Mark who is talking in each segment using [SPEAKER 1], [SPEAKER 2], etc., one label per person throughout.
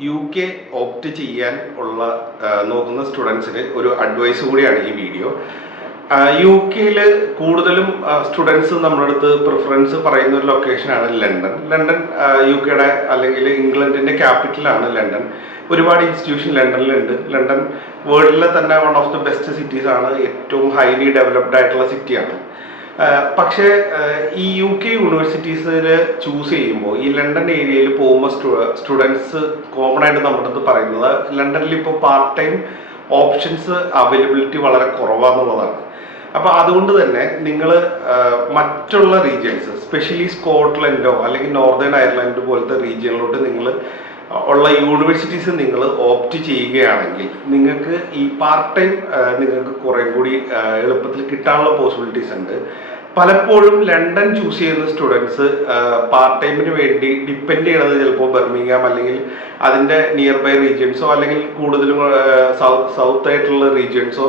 [SPEAKER 1] U K opt ചെയ്യാൻ ഉള്ള നോക്കുന്ന സ്റ്റുഡൻസിന് ഒരു അഡ്വൈസ് കൂടിയാണ് ഈ വീഡിയോ യു കെയിൽ കൂടുതലും സ്റ്റുഡൻസ് നമ്മുടെ അടുത്ത് പ്രിഫറൻസ് പറയുന്ന ഒരു ലൊക്കേഷനാണ് ലണ്ടൻ ലണ്ടൻ യു കെയുടെ അല്ലെങ്കിൽ ഇംഗ്ലണ്ടിന്റെ ക്യാപിറ്റലാണ് ലണ്ടൻ ഒരുപാട് ഇൻസ്റ്റിറ്റ്യൂഷൻ ലണ്ടനിലുണ്ട് ലണ്ടൻ വേൾഡിലെ തന്നെ വൺ ഓഫ് ദി ബെസ്റ്റ് സിറ്റീസാണ് ഏറ്റവും ഹൈലി ഡെവലപ്ഡ് ആയിട്ടുള്ള സിറ്റിയാണ് പക്ഷേ ഈ യു കെ യൂണിവേഴ്സിറ്റീസിൽ ചൂസ് ചെയ്യുമ്പോൾ ഈ ലണ്ടൻ ഏരിയയിൽ പോകുമ്പോൾ സ്റ്റുഡൻസ് കോമൺ ആയിട്ട് നമ്മുടെ അടുത്ത് പറയുന്നത് ലണ്ടനിൽ ഇപ്പോൾ പാർട്ട് ടൈം ഓപ്ഷൻസ് അവൈലബിലിറ്റി വളരെ കുറവാന്നുള്ളതാണ്. അപ്പോൾ അതുകൊണ്ട് തന്നെ നിങ്ങൾ മറ്റുള്ള റീജിയൻസ് സ്പെഷ്യലി സ്കോട്ട്ലൻഡോ അല്ലെങ്കിൽ നോർത്തേൺ അയർലൻഡ് പോലത്തെ റീജിയനിലോട്ട് നിങ്ങൾ ഉള്ള യൂണിവേഴ്സിറ്റീസ് നിങ്ങൾ ഓപ്റ്റ് ചെയ്യുകയാണെങ്കിൽ നിങ്ങൾക്ക് ഈ പാർട്ട് ടൈം നിങ്ങൾക്ക് കുറേ കൂടി എളുപ്പത്തിൽ കിട്ടാനുള്ള പോസിബിലിറ്റീസ് ഉണ്ട്. പലപ്പോഴും ലണ്ടൻ ചൂസ് ചെയ്യുന്ന സ്റ്റുഡൻസ് പാർട്ട് ടൈമിന് വേണ്ടി ഡിപ്പെൻഡ് ചെയ്യണത് ചിലപ്പോൾ ബർമിംഗാം അല്ലെങ്കിൽ അതിന്റെ നിയർ ബൈ റീജിയൻസോ അല്ലെങ്കിൽ കൂടുതലും സൗത്ത് സൗത്ത് ആയിട്ടുള്ള റീജിയൻസോ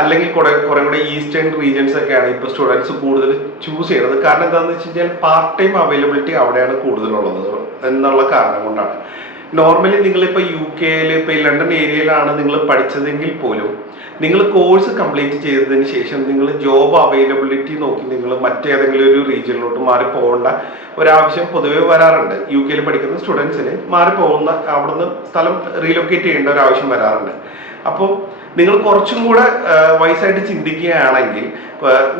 [SPEAKER 1] അല്ലെങ്കിൽ കുറെ കുറേ കൂടെ ഈസ്റ്റേൺ റീജിയൻസ് ഒക്കെയാണ് ഇപ്പോൾ സ്റ്റുഡൻസ് കൂടുതൽ ചൂസ് ചെയ്യണത് കാരണം എന്താണെന്ന് വെച്ച് കഴിഞ്ഞാൽ പാർട്ട് ടൈം അവൈലബിലിറ്റി അവിടെയാണ് കൂടുതലുള്ളത്. എന്നുള്ള കാരണം കൊണ്ടാണ്. നോർമലി നിങ്ങളിപ്പോൾ യു കെയിൽ ഇപ്പോൾ ലണ്ടൻ ഏരിയയിലാണ് നിങ്ങൾ പഠിച്ചതെങ്കിൽ പോലും നിങ്ങൾ കോഴ്സ് കംപ്ലീറ്റ് ചെയ്തതിന് ശേഷം നിങ്ങൾ ജോബ് അവൈലബിലിറ്റി നോക്കി നിങ്ങൾ മറ്റേതെങ്കിലും ഒരു റീജിയനിലോട്ട് മാറി പോകേണ്ട ഒരാവശ്യം പൊതുവേ വരാറുണ്ട്. യു കെയിൽ പഠിക്കുന്ന സ്റ്റുഡൻസിന് മാറി പോകുന്ന അവിടുന്ന് സ്ഥലം റീലൊക്കേറ്റ് ചെയ്യേണ്ട ഒരു ആവശ്യം വരാറുണ്ട്. അപ്പോൾ നിങ്ങൾ കുറച്ചും കൂടെ വയസ്സായിട്ട് ചിന്തിക്കുകയാണെങ്കിൽ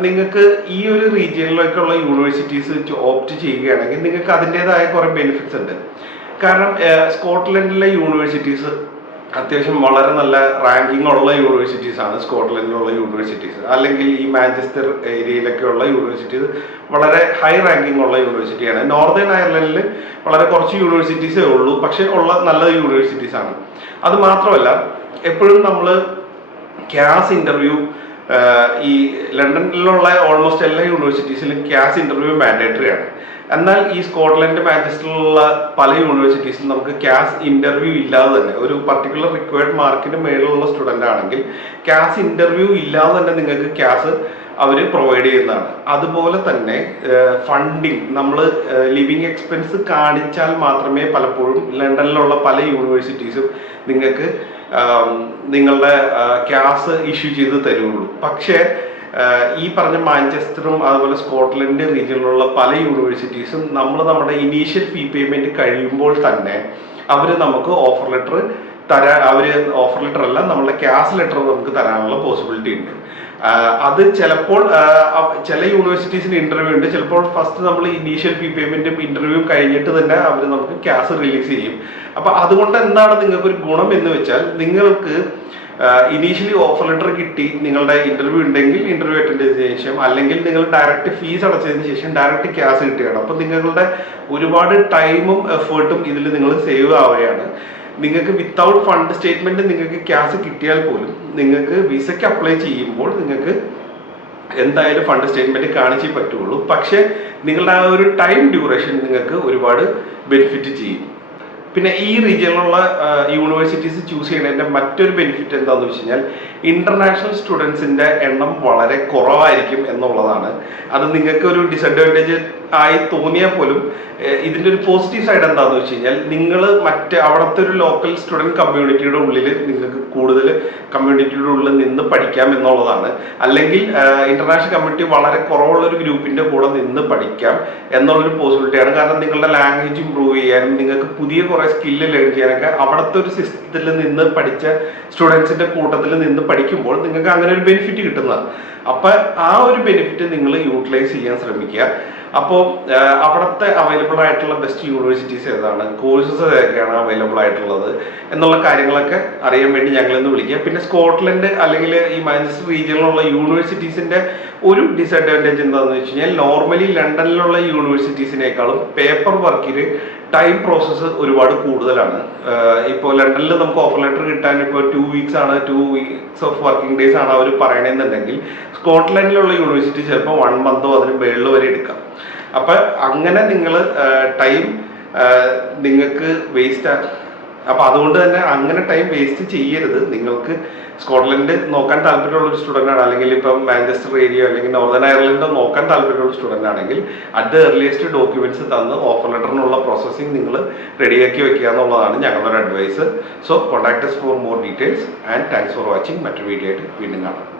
[SPEAKER 1] നിങ്ങൾക്ക് ഈ ഒരു റീജിയനിലേക്കുള്ള യൂണിവേഴ്സിറ്റീസ് ഓപ്റ്റ് ചെയ്യുകയാണെങ്കിൽ നിങ്ങൾക്ക് അതിന്റെതായ കുറേ ബെനിഫിറ്റ്സ് ഉണ്ട്. കാരണം സ്കോട്ട്ലൻഡിലെ യൂണിവേഴ്സിറ്റീസ് അത്യാവശ്യം വളരെ നല്ല റാങ്കിങ് ഉള്ള യൂണിവേഴ്സിറ്റീസ് ആണ് സ്കോട്ട്ലൻഡിലുള്ള യൂണിവേഴ്സിറ്റീസ്. അല്ലെങ്കിൽ ഈ മാഞ്ചസ്റ്റർ ഏരിയയിലൊക്കെ ഉള്ള യൂണിവേഴ്സിറ്റീസ് വളരെ ഹൈ റാങ്കിങ് ഉള്ള യൂണിവേഴ്സിറ്റിയാണ്. നോർത്തേൺ അയർലൻഡിൽ വളരെ കുറച്ച് യൂണിവേഴ്സിറ്റീസേ ഉള്ളൂ പക്ഷെ ഉള്ള നല്ല യൂണിവേഴ്സിറ്റീസ് ആണ് അത് മാത്രമല്ല എപ്പോഴും നമ്മൾ ക്യാസ് ഇന്റർവ്യൂ ഈ ലണ്ടനിലുള്ള ഓൾമോസ്റ്റ് എല്ലാ യൂണിവേഴ്സിറ്റീസിലും ക്യാസ് ഇന്റർവ്യൂ മാൻഡേറ്ററി ആണ്. എന്നാൽ ഈ സ്കോട്ട്ലൻഡ് മാഞ്ചസ്റ്ററിലുള്ള പല യൂണിവേഴ്സിറ്റീസിലും നമുക്ക് ക്യാസ് ഇന്റർവ്യൂ ഇല്ലാതെ തന്നെ ഒരു പർട്ടിക്കുലർ റിക്വയർഡ് മാർക്കിന് മേലുള്ള സ്റ്റുഡന്റ് ആണെങ്കിൽ ക്യാസ് ഇന്റർവ്യൂ ഇല്ലാതെ തന്നെ നിങ്ങൾക്ക് ക്യാസ് അവർ പ്രൊവൈഡ് ചെയ്യുന്നതാണ്. അതുപോലെ തന്നെ ഫണ്ടിങ് നമ്മൾ ലിവിങ് എക്സ്പെൻസ് കാണിച്ചാൽ മാത്രമേ പലപ്പോഴും ലണ്ടനിലുള്ള പല യൂണിവേഴ്സിറ്റീസും നിങ്ങൾക്ക് നിങ്ങളുടെ ക്യാസ് ഇഷ്യൂ ചെയ്ത് തരുള്ളൂ പക്ഷേ ഈ പറഞ്ഞ മാഞ്ചസ്റ്ററും അതുപോലെ സ്കോട്ട്ലൻഡ് റീജിയനിലുള്ള പല യൂണിവേഴ്സിറ്റീസും നമ്മൾ നമ്മുടെ ഇനീഷ്യൽ ഫീ പേയ്മെന്റ് കഴിയുമ്പോൾ തന്നെ അവർ നമുക്ക് ഓഫർ ലെറ്റർ തരാൻ അവർ ഓഫർ ലെറ്റർ അല്ല നമ്മളുടെ ക്യാഷ് ലെറ്റർ നമുക്ക് തരാനുള്ള പോസിബിലിറ്റി ഉണ്ട്. അത് ചിലപ്പോൾ ചില യൂണിവേഴ്സിറ്റീസിന് ഇന്റർവ്യൂ ഉണ്ട്. ചിലപ്പോൾ ഫസ്റ്റ് നമ്മൾ ഇനീഷ്യൽ ഫീ പേയ്മെന്റും ഇന്റർവ്യൂ കഴിഞ്ഞിട്ട് തന്നെ അവർ നമുക്ക് ക്യാഷ് റിലീസ് ചെയ്യും. അപ്പൊ അതുകൊണ്ട് എന്താണ് നിങ്ങൾക്ക് ഒരു ഗുണം എന്ന് വെച്ചാൽ നിങ്ങൾക്ക് ഇനീഷ്യലി ഓഫർ ലെറ്റർ കിട്ടി നിങ്ങളുടെ ഇന്റർവ്യൂ ഉണ്ടെങ്കിൽ ഇന്റർവ്യൂ അറ്റൻഡ് ചെയ്തതിനു ശേഷം അല്ലെങ്കിൽ നിങ്ങൾ ഡയറക്റ്റ് ഫീസ് അടച്ചതിന് ശേഷം ഡയറക്റ്റ് ക്യാഷ് കിട്ടുകയാണ്. അപ്പൊ നിങ്ങളുടെ ഒരുപാട് ടൈമും എഫേർട്ടും ഇതിൽ നിങ്ങൾ സേവ് ആവുകയാണ്. നിങ്ങൾക്ക് വിത്തൗട്ട് ഫണ്ട് സ്റ്റേറ്റ്മെന്റ് നിങ്ങൾക്ക് ക്യാഷ് കിട്ടിയാൽ പോലും നിങ്ങൾക്ക് വിസയ്ക്ക് അപ്ലൈ ചെയ്യുമ്പോൾ നിങ്ങൾക്ക് എന്തായാലും ഫണ്ട് സ്റ്റേറ്റ്മെന്റ് കാണിച്ചേ പറ്റുള്ളൂ. പക്ഷേ നിങ്ങളുടെ ആ ഒരു ടൈം ഡ്യൂറേഷൻ നിങ്ങൾക്ക് ഒരുപാട് ബെനിഫിറ്റ് ചെയ്യും. പിന്നെ ഈ റീജിയനിലുള്ള യൂണിവേഴ്സിറ്റീസ് ചൂസ് ചെയ്യുന്നതിന്റെ മറ്റൊരു ബെനിഫിറ്റ് എന്താണെന്ന് വെച്ച് കഴിഞ്ഞാൽ ഇന്റർനാഷണൽ സ്റ്റുഡൻസിന്റെ എണ്ണം വളരെ കുറവായിരിക്കും എന്നുള്ളതാണ്. അത് നിങ്ങൾക്ക് ഒരു ഡിസഡ്വാന്റേജ് ആയി തോന്നിയാൽ പോലും ഇതിന്റെ ഒരു പോസിറ്റീവ് സൈഡ് എന്താണെന്ന് വെച്ച് കഴിഞ്ഞാൽ നിങ്ങൾ മറ്റ് അവിടുത്തെ ഒരു ലോക്കൽ സ്റ്റുഡന്റ് കമ്മ്യൂണിറ്റിയുടെ ഉള്ളിൽ നിങ്ങൾക്ക് കൂടുതൽ കമ്മ്യൂണിറ്റിയുടെ ഉള്ളിൽ നിന്ന് പഠിക്കാം എന്നുള്ളതാണ്. അല്ലെങ്കിൽ ഇന്റർനാഷണൽ കമ്മ്യൂണിറ്റി വളരെ കുറവുള്ള ഒരു ഗ്രൂപ്പിന്റെ കൂടെ നിന്ന് പഠിക്കാം എന്നുള്ളൊരു പോസിബിലിറ്റിയാണ് കാരണം നിങ്ങളുടെ ലാംഗ്വേജ് ഇമ്പ്രൂവ് ചെയ്യാനും നിങ്ങൾക്ക് പുതിയ കുറേ സ്കില്ല് ലേൺ ചെയ്യാനൊക്കെ അവിടുത്തെ ഒരു സിസ്റ്റത്തിൽ നിന്ന് പഠിച്ച സ്റ്റുഡൻസിന്റെ കൂട്ടത്തിൽ നിന്ന് പഠിക്കുമ്പോൾ നിങ്ങൾക്ക് അങ്ങനെ ഒരു ബെനിഫിറ്റ് കിട്ടുന്നതാണ്. അപ്പം ആ ഒരു ബെനിഫിറ്റ് നിങ്ങൾ യൂട്ടിലൈസ് ചെയ്യാൻ ശ്രമിക്കുക. അപ്പോൾ അവിടുത്തെ അവൈലബിൾ ആയിട്ടുള്ള ബെസ്റ്റ് യൂണിവേഴ്സിറ്റീസ് ഏതാണ്? കോഴ്സസ് ഏതൊക്കെയാണ് അവൈലബിൾ ആയിട്ടുള്ളത്? എന്നുള്ള കാര്യങ്ങളൊക്കെ അറിയാൻ വേണ്ടി ഞങ്ങളിന്ന് വിളിക്കുക പിന്നെ സ്കോട്ട്ലൻഡ് അല്ലെങ്കിൽ ഈ മാഞ്ചസ്റ്റർ റീജിയനിലുള്ള യൂണിവേഴ്സിറ്റീസിന്റെ ഒരു ഡിസഡ്വാന്റേജ് എന്താണെന്ന് വെച്ച് കഴിഞ്ഞാൽ നോർമലി ലണ്ടനിലുള്ള യൂണിവേഴ്സിറ്റീസിനേക്കാളും പേപ്പർ വർക്കിൽ ടൈം പ്രോസസ്സ് ഒരുപാട് കൂടുതലാണ്. ഇപ്പോൾ ലണ്ടനിൽ നമുക്ക് ഓഫർ ലെറ്റർ കിട്ടാൻ ഇപ്പോൾ ടു വീക്സ് ആണ് two weeks of working days ആണ് അവർ പറയണമെന്നുണ്ടെങ്കിൽ സ്കോട്ട്ലൻഡിലുള്ള യൂണിവേഴ്സിറ്റി ചിലപ്പോൾ വൺ മന്തോ അതിന് മേളിൽ വരെ എടുക്കാം. അപ്പം അങ്ങനെ നിങ്ങൾ ടൈം നിങ്ങൾക്ക് വേസ്റ്റ് അപ്പോൾ അതുകൊണ്ട് തന്നെ അങ്ങനെ ടൈം വേസ്റ്റ് ചെയ്യരുത്. നിങ്ങൾക്ക് സ്കോട്ട്ലൻഡ് നോക്കാൻ താല്പര്യമുള്ള ഒരു സ്റ്റുഡന്റ് ആണ്. അല്ലെങ്കിൽ ഇപ്പം മാഞ്ചസ്റ്റർ ഏരിയ അല്ലെങ്കിൽ നോർത്തേൺ അയർലൻഡ് നോക്കാൻ താല്പര്യമുള്ള സ്റ്റുഡന്റ് ആണെങ്കിൽ അറ്റ് ദ ഏർലിയസ്റ്റ് ഡോക്യുമെന്റ്സ് തന്ന് ഓഫർ ലെറ്ററിനുള്ള പ്രോസസ്സിംഗ് നിങ്ങൾ റെഡിയാക്കി വെക്കുക എന്നുള്ളതാണ് ഞങ്ങളുടെ advice so contact for more details and thanks for watching മറ്റൊരു വീഡിയോ ആയിട്ട് വീണ്ടും കാണാം.